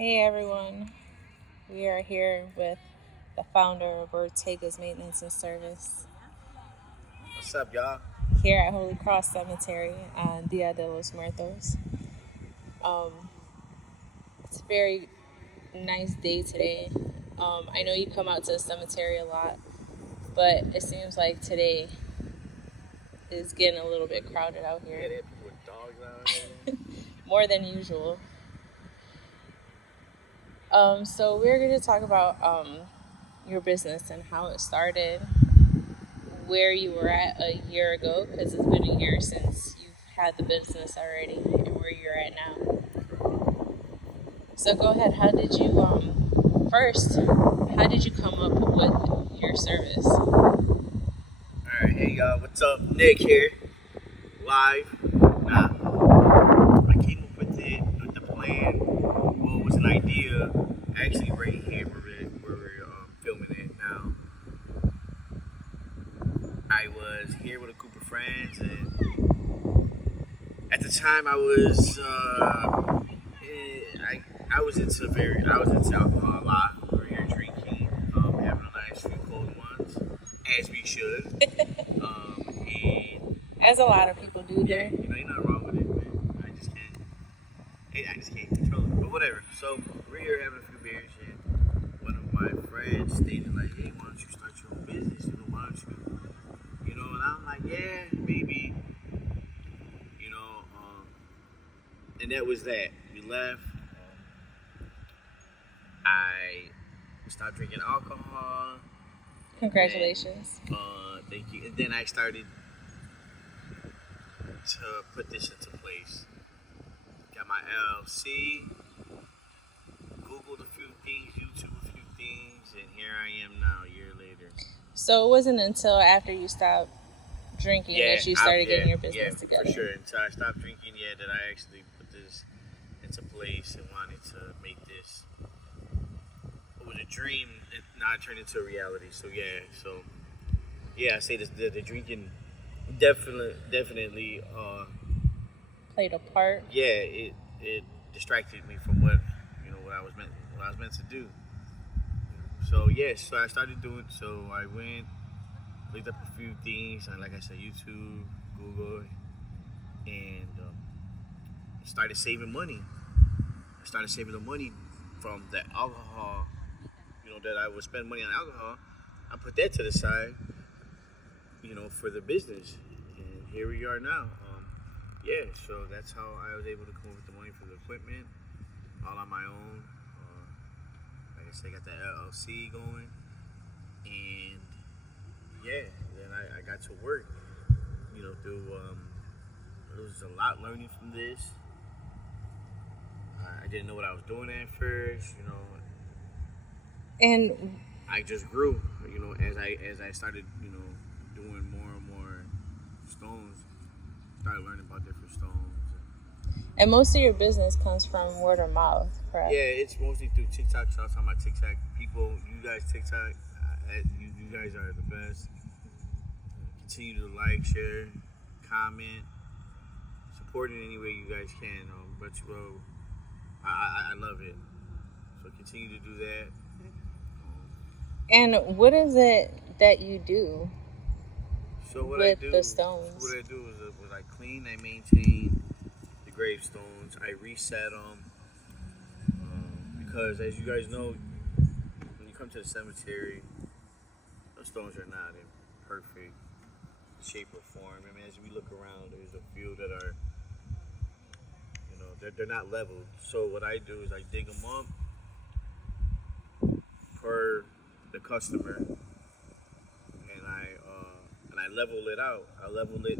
Hey everyone, we are here with the founder of Ortega's Maintenance and Service What's up, y'all? here at Holy Cross Cemetery on Dia de los Muertos. Um, it's a very nice day today. I know you come out to the cemetery a lot, but it seems like today is getting a little bit crowded out Yeah, here, they have people with dogs out here. more than usual. So we're going to talk about your business and how it started, where you were at a year ago, because it's been a year since you've had the business already, and where you're at now. So go ahead. How did you first? How did you come up with your service? All right, hey y'all, what's up? Nick here, live. Nah, I came up with the plan. Well, it was an idea. Actually, right here where we're filming it now. I was here with a group of friends, and at the time, I was into alcohol a lot. We were here drinking, having a nice few cold ones, as we should. And As a lot of people do yeah, there. ain't nothing wrong with it, man. I just can't control it. But whatever. So we're here having a few beers, and one of my friends stated like, "Hey, why don't you start your own business? Why don't you?" And I'm like, "Yeah, maybe." You know, and that was that. We left. I stopped drinking alcohol. Congratulations. Thank you. And then I started to put this into place. Got my LLC, Googled a few things, YouTube a few things, and here I am now, a year later. So it wasn't until after you stopped drinking that you started getting your business together. For sure. Until I stopped drinking, that I actually put this into place and wanted to make this. It was a dream, and now it turned into a reality. So I say this, the drinking definitely Played a part. it distracted me from what I was meant to do. So I started doing. So I went, looked up a few things, and like I said, YouTube, Google, and started saving money. I started saving the money from the alcohol. That I would spend money on alcohol. I put that to the side. For the business, and here we are now. So that's how I was able to come up with the money for the equipment, all on my own. Like I said, I got the LLC going, and then I got to work. Through There was a lot learning from this. I didn't know what I was doing at first. And I just grew. As I started, doing more and more stones. Started learning about different stones. most of your business comes from word of mouth, correct? Yeah, it's mostly through TikTok. Shout out to my TikTok people. You guys, TikTok, you guys are the best. Continue to like, share, comment, support in any way you guys can. I love it. So continue to do that. And what is it that you do So what with I do, the stones? What I do is I clean, I maintain the gravestones, I reset them. Because as you guys know, when you come to the cemetery, those stones are not in perfect shape or form. I mean, as we look around, there's a few that are, they're not leveled. So what I do is I dig them up per the customer, and I level it out. I level it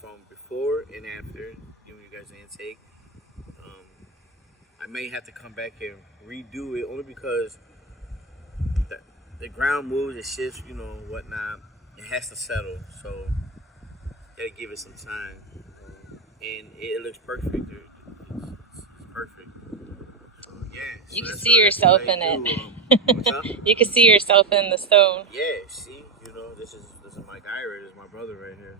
from before and after, giving you guys an intake. Um, I may have to come back and redo it only because the, the ground moves, it shifts, whatnot. It has to settle, so gotta give it some time. And it looks perfect, dude. It's perfect. So so You can that's see yourself in it. What's up? You can see yourself in the stone. Yeah, see, this is my guy right. This is my brother right here.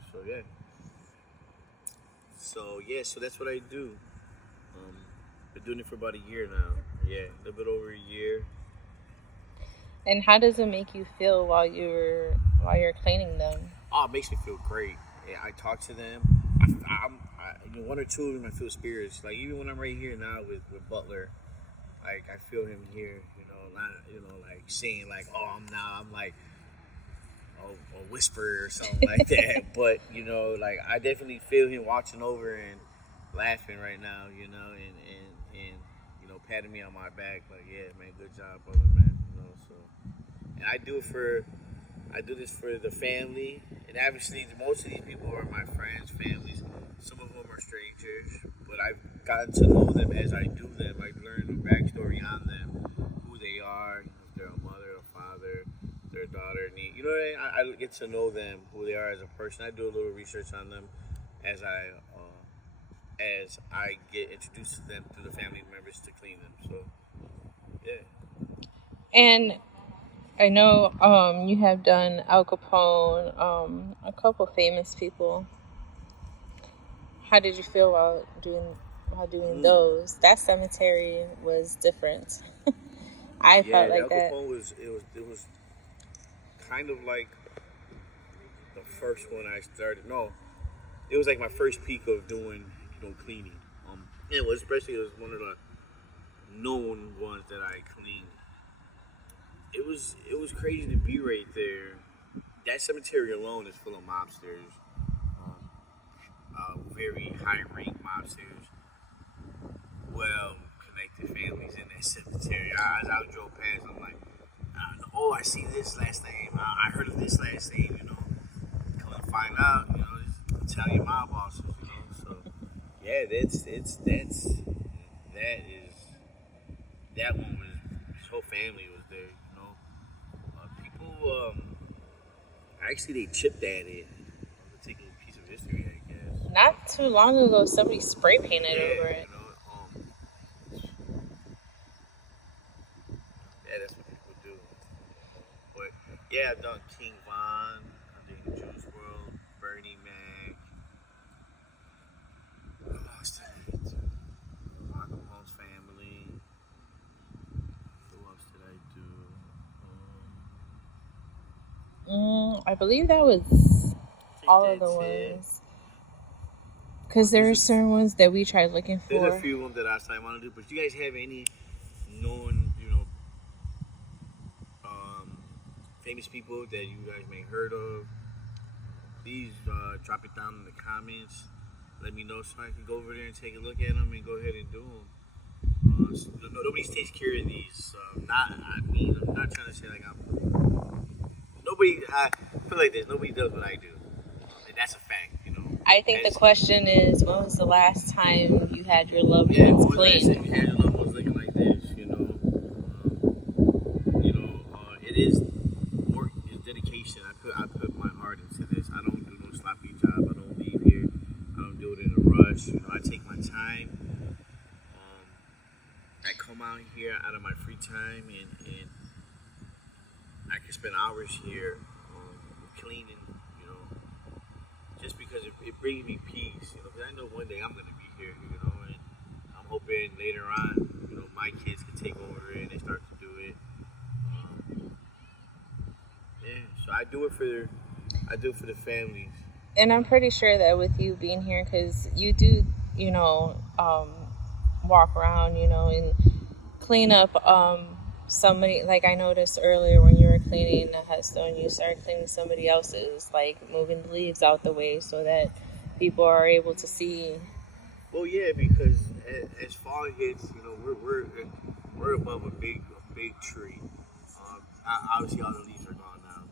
So so that's what I do. Um, Been doing it for about a year now. Yeah, a little bit over a year. And how does it make you feel while you're cleaning them? Oh, it makes me feel great. Yeah, I talk to them. One or two of them I feel spirits. Like even when I'm right here now with Butler, like I feel him here. Like saying like, oh, I'm like a whisper or something like that. But like I definitely feel him watching over and laughing right now. And patting me on my back like, yeah, man, good job, brother, man. So and I do this for the family, and obviously most of these people are my friends, families. Some of them are strangers, but I've gotten to know them as I do them. I've learned the backstory on them, who they are, if they're a mother, a father, their daughter, niece. You know what I mean? I get to know them, who they are as a person. I do a little research on them as I get introduced to them through the family members to clean them. So, yeah. And I know you have done Al Capone, a couple famous people. How did you feel while doing those? That cemetery was different. I Yeah, felt the like Al that. Capone was kind of like the first one I started. No, it was like my first peak of doing cleaning. It was one of the known ones that I cleaned. It was crazy to be right there. That cemetery alone is full of mobsters, um, very high rank mobsters, well connected families in that cemetery. As I drove past, I'm like, oh, I see this last name. I heard of this last name. Come and find out. Just Italian mob bosses. So yeah, that one was his whole family was there. People actually they chipped at it. Take a piece of history, I guess. Not too long ago, somebody spray painted Yeah, over it. yeah, that's what people do. But yeah, I've done King Von, I've done Juice World, Bernie Mac. Who else did I do? Rock Capone's family. Who else did I do? I believe that was I all think of the that's it. ones. Because there are certain ones that we tried looking for. There's a few of them that I want to do, but do you guys have any known, famous people that you guys may heard of? Please drop it down in the comments. Let me know so I can go over there and take a look at them and go ahead and do them. Nobody takes care of these. I'm not trying to say like I feel like this. Nobody does what I do, and that's a fact. I think the question is, when was the last time you had your loved Yeah, ones when was the last cleaned? time you had your loved ones looking like this? It is work, it's dedication. I put my heart into this. I don't do no sloppy job. I don't leave here. I don't do it in a rush. I take my time. I come out here out of my free time and I can spend hours here cleaning. Just because it brings me peace. Because I know one day I'm gonna be here. And I'm hoping later on, my kids can take over it and they start to do it. Yeah, so I do it for the families. And I'm pretty sure that with you being here, because you do, walk around, and clean up somebody. Like I noticed earlier when you were cleaning the headstone, you started cleaning somebody else's, like moving the leaves out the way so that people are able to see. Well, yeah, because as fall hits, we're above a big tree. Obviously, all the leaves are gone now,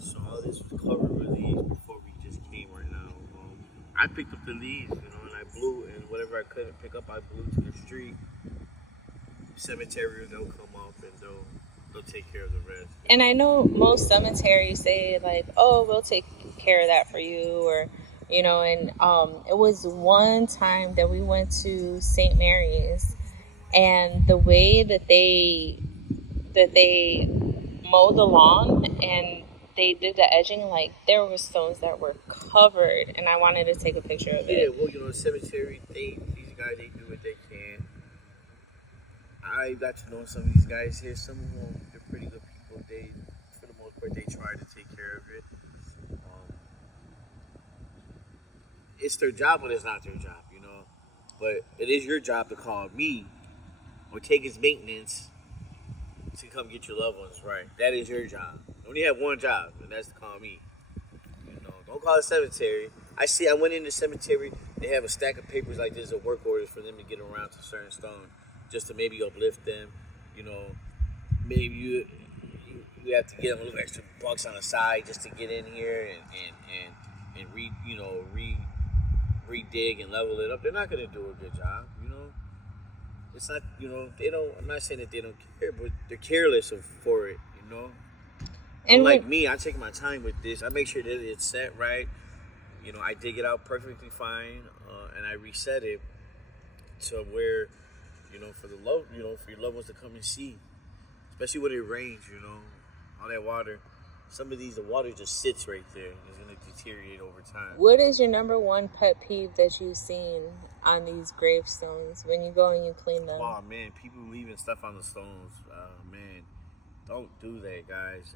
so all this was covered with leaves before we just came right now. I picked up the leaves, and I blew, and whatever I couldn't pick up, I blew to the street. Cemetery, they'll come up and they'll take care of the rest. And I know most cemeteries say like, "Oh, we'll take care of that for you," or and it was one time that we went to St. Mary's, and the way that they mowed the lawn and they did the edging, like there were stones that were covered, and I wanted to take a picture of it. Yeah, well, cemetery, these guys, they do what they can. I got to know some of these guys here. Some of them, they're pretty good people. They, for the most part, they try to take care of it. Um, it's their job, but it's not their job, you know. But it is your job to call me or take his maintenance to come get your loved ones right. That is your job. You only have one job, and that's to call me. You know, don't call the cemetery. I went in the cemetery. They have a stack of papers like this of work orders for them to get around to certain stone, just to maybe uplift them. You know, maybe you have to get them a little extra bucks on the side just to get in here and re-dig and level it up. They're not gonna do a good job. You know, it's not. You know, they don't. I'm not saying that they don't care, but they're careless for it. You know. And Unlike me, I take my time with this. I make sure that it's set right. You know, I dig it out perfectly fine, and I reset it to where, you know, for your loved ones to come and see, especially when it rains. You know, all that water. Some of the water just sits right there. It's gonna deteriorate over time. what is your number one pet peeve that you've seen on these gravestones when you go and you clean them? Oh man, people leaving stuff on the stones. Man, don't do that, guys.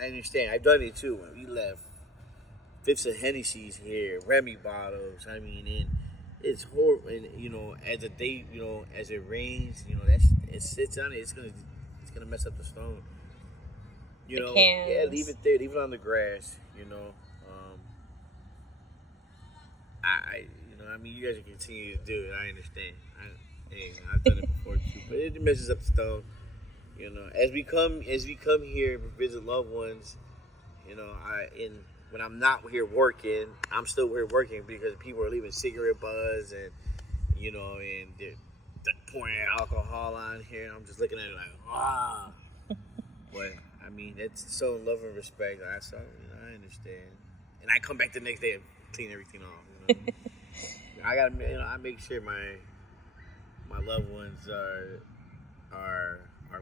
I understand. I've done it too. When we left fifths of Hennessy's here, Remy bottles. I mean, and it's horrible. And you know, as the day, you know, as it rains, you know, it sits on it. It's gonna mess up the stone. You The know, cans. yeah, leave it there. Leave it on the grass. You know, I mean, you guys can continue to do it. I understand. I've done it before too, but it messes up the stone. You know, as we come here and visit loved ones, you know, when I'm not here working, I'm still here working because people are leaving cigarette butts and, you know, and they're pouring alcohol on here, and I'm just looking at it like, ah. But I mean, it's so love and respect. I understand, and I come back the next day and clean everything off. You know? I make sure my loved ones are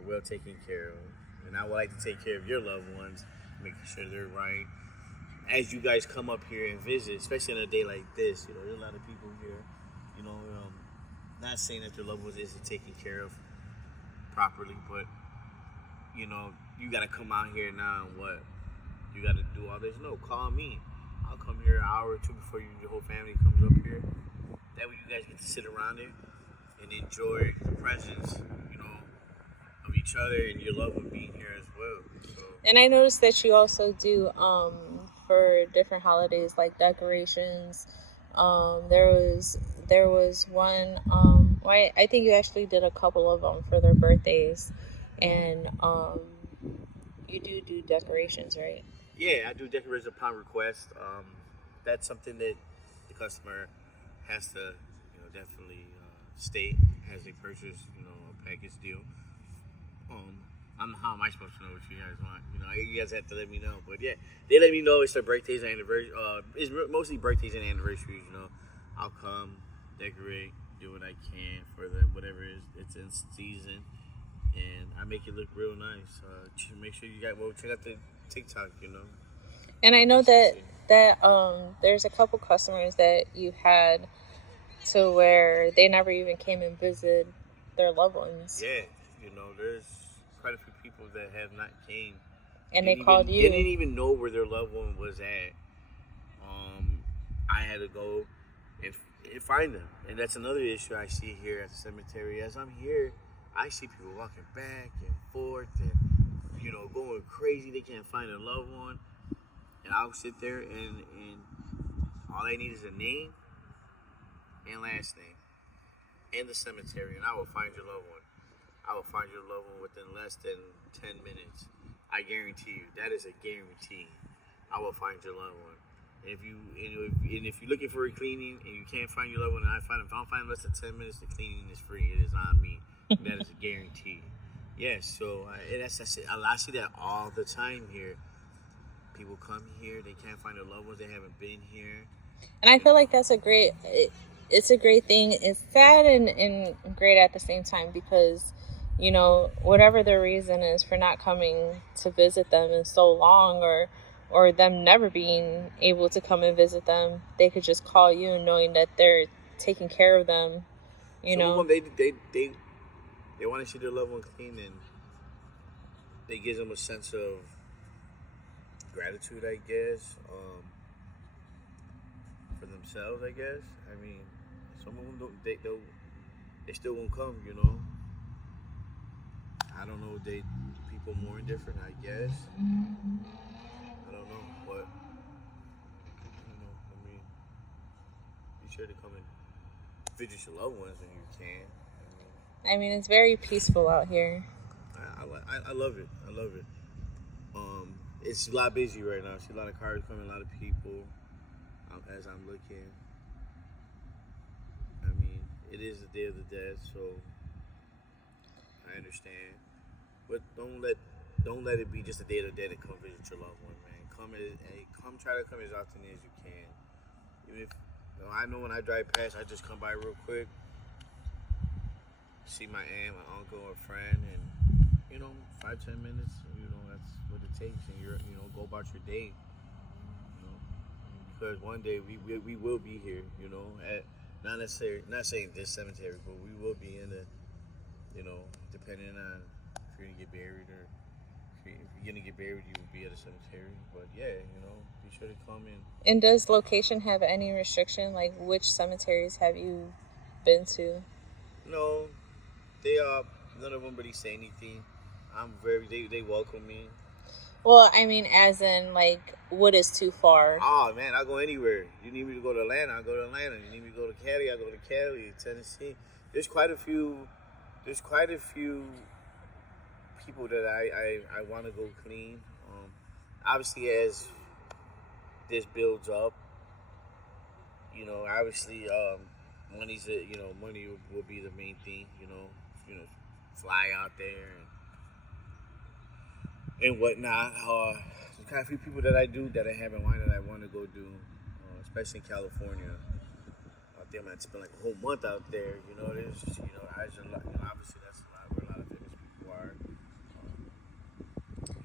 well taken care of, and I would like to take care of your loved ones, making sure they're right. As you guys come up here and visit, especially on a day like this, you know, there's a lot of people here. You know, not saying that their loved ones isn't taken care of properly, but you know, you got to come out here now and what you got to do all this. No, call me. I'll come here an hour or two before your whole family comes up here. That way you guys get to sit around it and enjoy the presence, you know, of each other and your love of being here as well. So, And I noticed that you also do for different holidays like decorations. There was one. I think you actually did a couple of them for their birthdays, and you do decorations, right? yeah, I do decorations upon request. That's something that the customer has to, you know, definitely state as they purchase, you know, a package deal. How am I supposed to know what you guys want? You know, you guys have to let me know. But yeah, they let me know it's their birthdays and anniversaries. It's mostly birthdays and anniversaries. You know, I'll come, decorate, do what I can for them, whatever it's in season, and I make it look real nice. Make sure you guys check out the TikTok. You know, And I know that there's a couple customers that you had to where they never even came and visited their loved ones, yeah, you know, there's quite a few people that have not came. and they called you. They didn't even know where their loved one was at. I had to go and find them, and that's another issue I see here at the cemetery. As I'm here, I see people walking back and forth, and you know, going crazy. They can't find their loved one, and I'll sit there and all they need is a name and last name and the cemetery, and I will find your loved one. I will find your loved one within less than 10 minutes. I guarantee you. That is a guarantee. I will find your loved one. And if you're looking for a cleaning and you can't find your loved one, and I find them, if I don't find them less than 10 minutes, the cleaning is free. It is on me. That is a guarantee. Yes, so that's it. I see that all the time here. People come here, they can't find their loved ones, they haven't been here. And I feel like that's it's a great thing. It's sad and great at the same time because, you know, whatever the reason is for not coming to visit them in so long, or them never being able to come and visit them, they could just call you knowing that they're taking care of them, you Some know. of them, they want to see their loved one clean, and it gives them a sense of gratitude, I guess, for themselves. I guess. I mean, some of them don't. They still won't come. You know. I don't know. People more indifferent. I guess. I don't know, but I mean, be sure to come and visit your loved ones when you can. I mean, it's very peaceful out here. I love it. I love it. It's a lot busy right now. I see a lot of cars coming, a lot of people. As I'm looking, I mean, it is the Day of the Dead, so I understand. But don't let it be just a Day of the Dead and come visit your loved one, man. Come try to come as often as you can. Even if I know when I drive past, I just come by real quick, see my aunt, my uncle, or friend, and 5-10 minutes. That's what it takes, and go about your day. Because one day we will be here. At not saying this cemetery, but we will be in depending on if you're gonna get buried or if you're gonna get buried, you will be at a cemetery. But yeah, be sure to come in. And does location have any restriction? Like, which cemeteries have you been to? No, none of them really say anything. They welcome me. Well, I mean, as in, like, what is too far? Oh, man, I'll go anywhere. You need me to go to Atlanta, I'll go to Atlanta. You need me to go to Cali, I'll go to Cali, Tennessee. There's quite a few people that I want to go clean. Obviously, as this builds up, obviously, money will be the main thing, fly out there and whatnot. There's kind of few people that I have in mind that I want to go do, especially in California. Out there, I might spend like a whole month out there. There's just, obviously that's a lot where a lot of famous people are.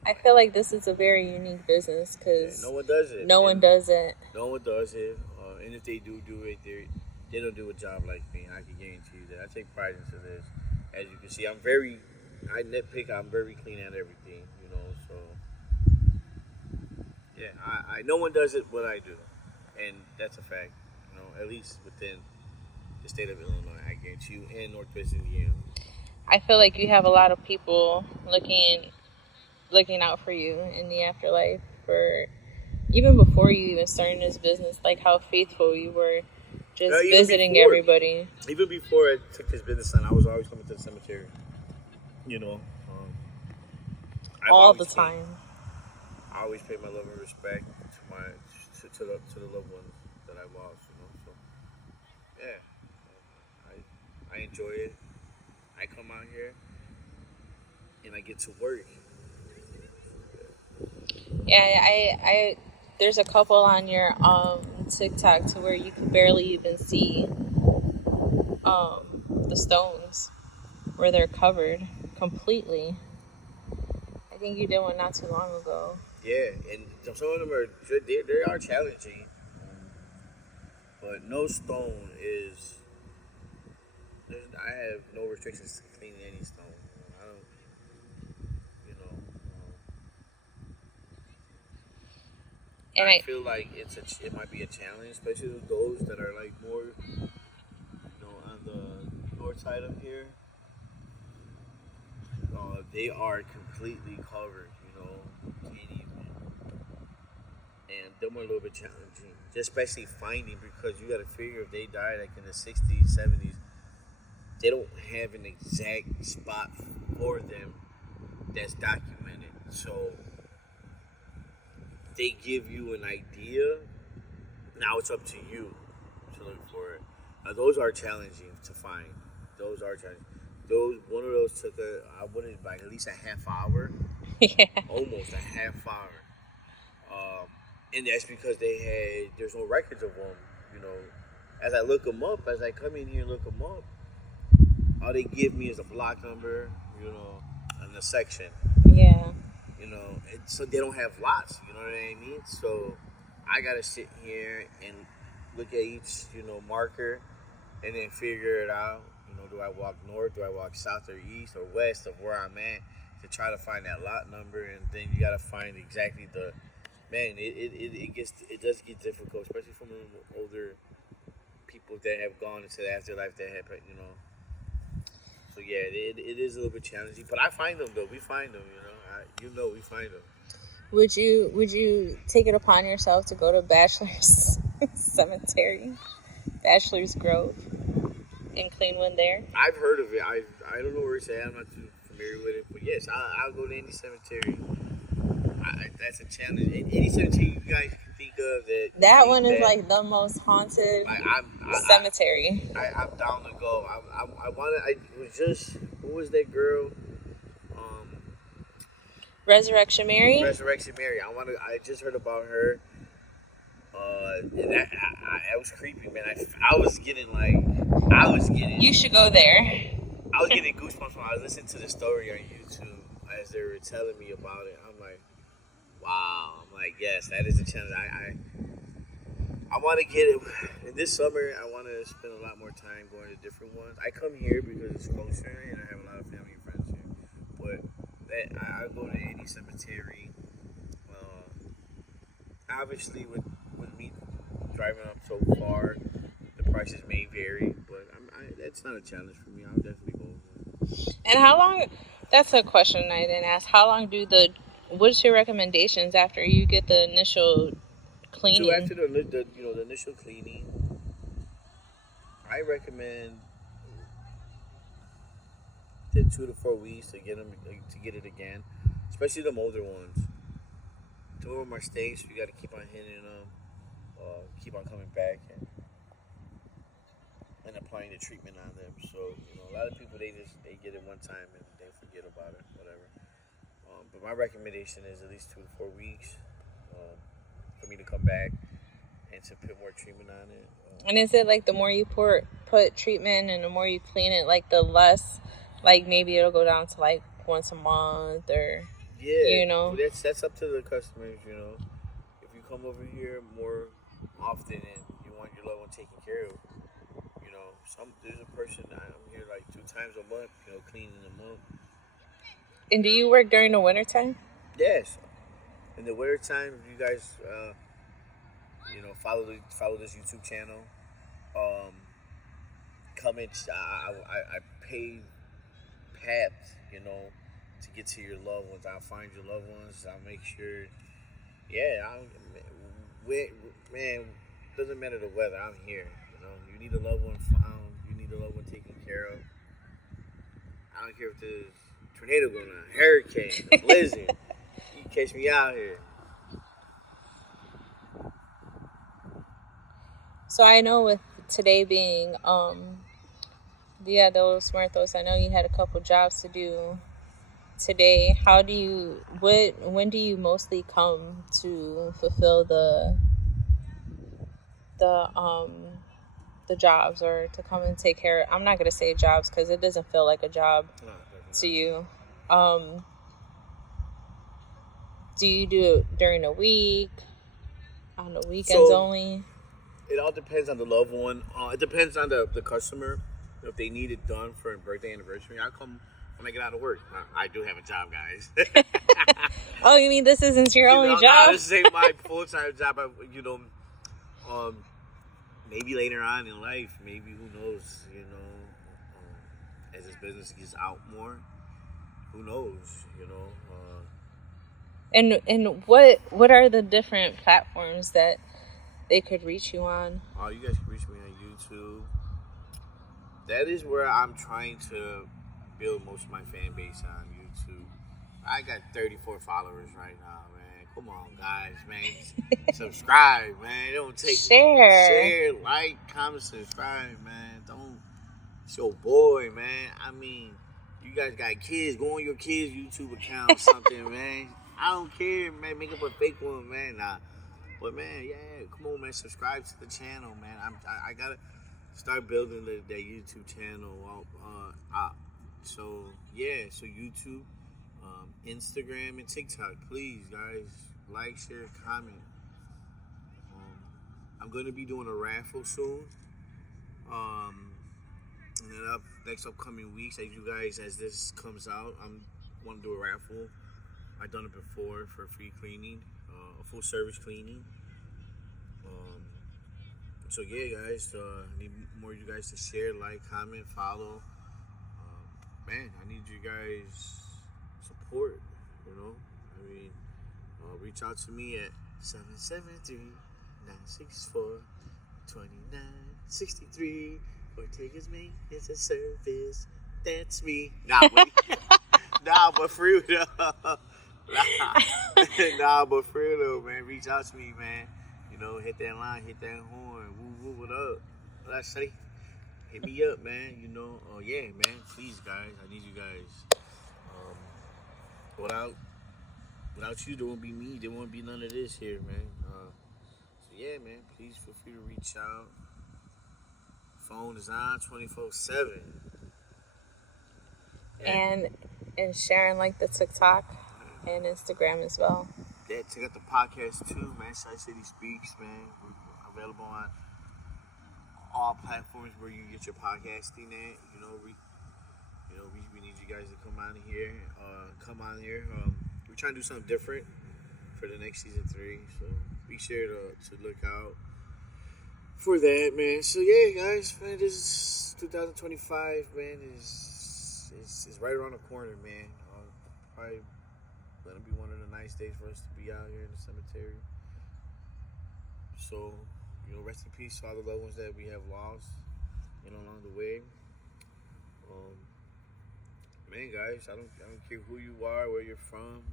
I feel like this is a very unique business because no one does it. No one does it. No one does it. And if they do it, they don't do a job like me. I can guarantee you that. I take pride into this. As you can see, I nitpick. I'm very clean at everything. So yeah, no one does it what I do, and that's a fact. At least within the state of Illinois, I guarantee you, and Northwest Indiana. I feel like you have a lot of people looking out for you in the afterlife, for even before you even started this business, like how faithful you were just visiting everybody. Even before I took this business on, I was always coming to the cemetery. All the time. I always pay my love and respect to the loved ones that I lost. So yeah, I enjoy it. I come out here and I get to work. Yeah, I there's a couple on your TikTok to where you can barely even see the stones where they're covered completely. I think you did one not too long ago. Yeah, and some of them they are challenging, but no stone is. I have no restrictions to cleaning any stone. I don't, And I feel like it might be a challenge, especially with those that are like more, on the north side of here. They are completely covered, can't even. And them are a little bit challenging, just especially finding, because you got to figure if they died like in the 60s, 70s, they don't have an exact spot for them that's documented. So they give you an idea. Now it's up to you to look for it. Now, those are challenging to find. Those are challenging. One of those took at least a half hour. Yeah. Almost a half hour. And that's because there's no records of them. As I look them up, as I come in here and look them up, all they give me is a block number, and a section. Yeah. So they don't have lots, you know what I mean? So I gotta sit here and look at each, marker, and then figure it out, You know, do I walk north? Do I walk south or east or west of where I'm at to try to find that lot number? And then you gotta find exactly the man. It does get difficult, especially from older people that have gone into the afterlife that have So yeah, it is a little bit challenging, but I find them though. We find them, we find them. Would you take it upon yourself to go to Bachelor's Cemetery, Bachelor's Grove, and clean one there? I've heard of it. I don't know where it's at. I'm not too familiar with it, but yes, I'll go to any cemetery. That's a challenge. Any cemetery you guys can think of that one is like the most haunted cemetery. I'm down to go. I wanted. I was just. Who was that girl? Resurrection Mary. Resurrection Mary. I just heard about her. And that was creepy, man. I was getting. You should go there. I was getting goosebumps when I was listening to the story on YouTube as they were telling me about it. I'm like, wow. I'm like, yes, that is a challenge. I want to get it. In this summer, I want to spend a lot more time going to different ones. I come here because it's closer and I have a lot of family and friends here. But I go to any cemetery. Obviously, with me driving up so far, the prices may vary, but that's not a challenge for me. I'll definitely go. And how long? That's a question I didn't ask. How long what's your recommendations after you get the initial cleaning? So after the initial cleaning, I recommend 2 to 4 weeks to get it again, especially the older ones. 2 of them are stinks. You got to keep on hitting them, keep on coming back and applying the treatment on them. So a lot of people they get it one time and they forget about it, whatever. But my recommendation is at least 2 to 4 weeks for me to come back and to put more treatment on it. And is it like the more you put treatment and the more you clean it, like the less, like maybe it'll go down to like once a month or that's up to the customers. If you come over here more often and you want your loved one taken care of, there's a person I'm here like 2 times a month, cleaning them up. And do you work during the wintertime? Yes. In the wintertime, if you guys, follow this YouTube channel, comment. I pave paths, to get to your loved ones. I'll find your loved ones. I'll make sure. Yeah, man, doesn't matter the weather. I'm here. You need a loved one found. You need a loved one taken care of. I don't care if there's tornado going on, hurricane, a blizzard. You catch me out here. So I know with today being Dia de los Muertos, I know you had a couple jobs to do today. When do you mostly come to fulfill the jobs or to come and take care of, I'm not going to say jobs because it doesn't feel like a job to you. Do you do it during the week, on the weekends only? It all depends on the loved one. It depends on the customer. If they need it done for a birthday, anniversary, I come when I get out of work. I do have a job, guys. Oh, you mean this isn't your only job? No, this ain't my full-time job. Maybe later on in life, maybe who knows, as this business gets out more, who knows, And what are the different platforms that they could reach you on? You guys can reach me on YouTube. That is where I'm trying to build most of my fan base on YouTube. I got 34 followers right now, man. Come on, guys, man. Subscribe, man. It don't take share, like, comment, subscribe, man. It's your boy, man. I mean, you guys got kids. Go on your kids' YouTube account or something, man. I don't care, man. Make up a fake one, man. Nah. But, man, yeah, come on, man. Subscribe to the channel, man. I got to start building that YouTube channel out. So, yeah. So, YouTube, Instagram, and TikTok. Please, guys, like, share, comment. I'm going to be doing a raffle soon. And then next upcoming weeks, as you guys, as this comes out, I'm want to do a raffle. I've done it before for free cleaning, a full service cleaning. Um, so yeah, guys, need more of you guys to share, like, comment, follow. Man, I need you guys support. You know, I mean, reach out to me at 773-964-2963. Ortega's maintenance and service. That's me. Nah, wait. Nah, but for real though. Nah, but for real though, man. Reach out to me, man. You know, hit that line, hit that horn. Woo woo, what up? What I say? Hit me up, man. You know, yeah, man. Please, guys, I need you guys. Without you, there won't be me. There won't be none of this here, man. So yeah, man. Please feel free to reach out. Phone is on 24/7. And sharing like the TikTok and Instagram as well. Yeah, check out the podcast too, man. Shy City Speaks, man. We're available on all platforms where you get your podcasting at. We need you guys to come on here. We're trying to do something different for the next season 3, so be sure to look out for that, man. So yeah, guys, man, this is 2025, man. Is right around the corner, man. Probably gonna be one of the nice days for us to be out here in the cemetery. So, rest in peace to all the loved ones that we have lost, along the way. Man, guys, I don't care who you are, where you're from.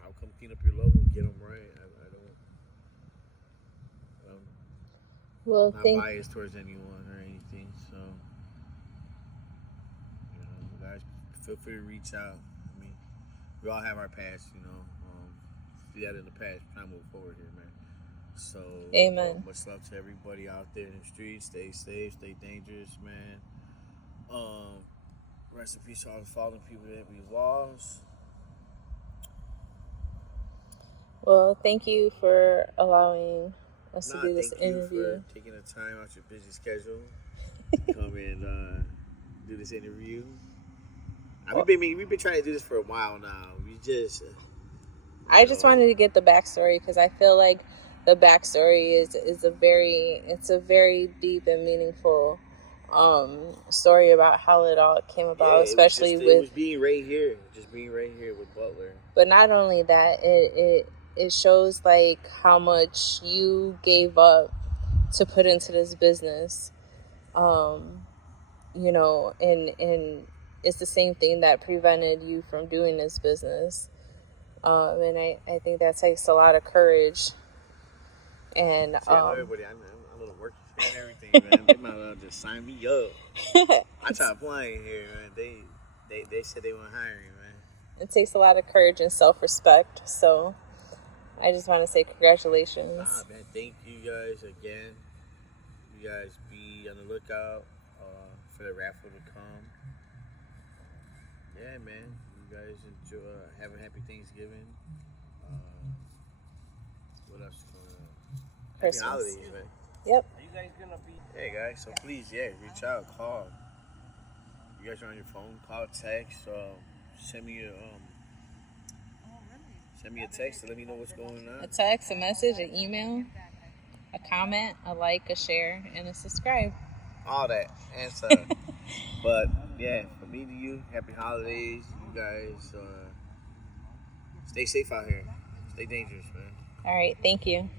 How come clean up your loved one, get them right. Well, not biased towards anyone or anything. So, guys, feel free to reach out. I mean, we all have our past, we had in the past. We're trying to move forward here, man. So, amen. Much love to everybody out there in the streets. Stay safe, stay dangerous, man. Rest in peace to all the fallen people that we lost. Well, thank you for allowing us to do this interview. Thank you for taking the time out your busy schedule to come and do this interview. We've been trying to do this for a while now. I just wanted to get the backstory because I feel like the backstory is a very deep and meaningful story about how it all came about, especially it was being right here with Butler. But not only that, it shows like how much you gave up to put into this business, and it's the same thing that prevented you from doing this business, and I think that takes a lot of courage. And everybody, I'm a little working and everything, man. They might well just sign me up. I tried applying here, man. They said they weren't hiring, man. It takes a lot of courage and self-respect. So I just want to say congratulations. Man. Thank you guys again. You guys be on the lookout for the raffle to come. Yeah, man. You guys enjoy. Have a happy Thanksgiving. What else is going on? Christmas. Happy holidays, man. Yep. Are you guys gonna be? Hey guys, so please, reach out, call. You guys are on your phone, call, text. Send me a text to let me know what's going on. A text, a message, an email, a comment, a like, a share, and a subscribe. All that and so. But yeah, from me to you, happy holidays. You guys stay safe out here. Stay dangerous, man. All right, thank you.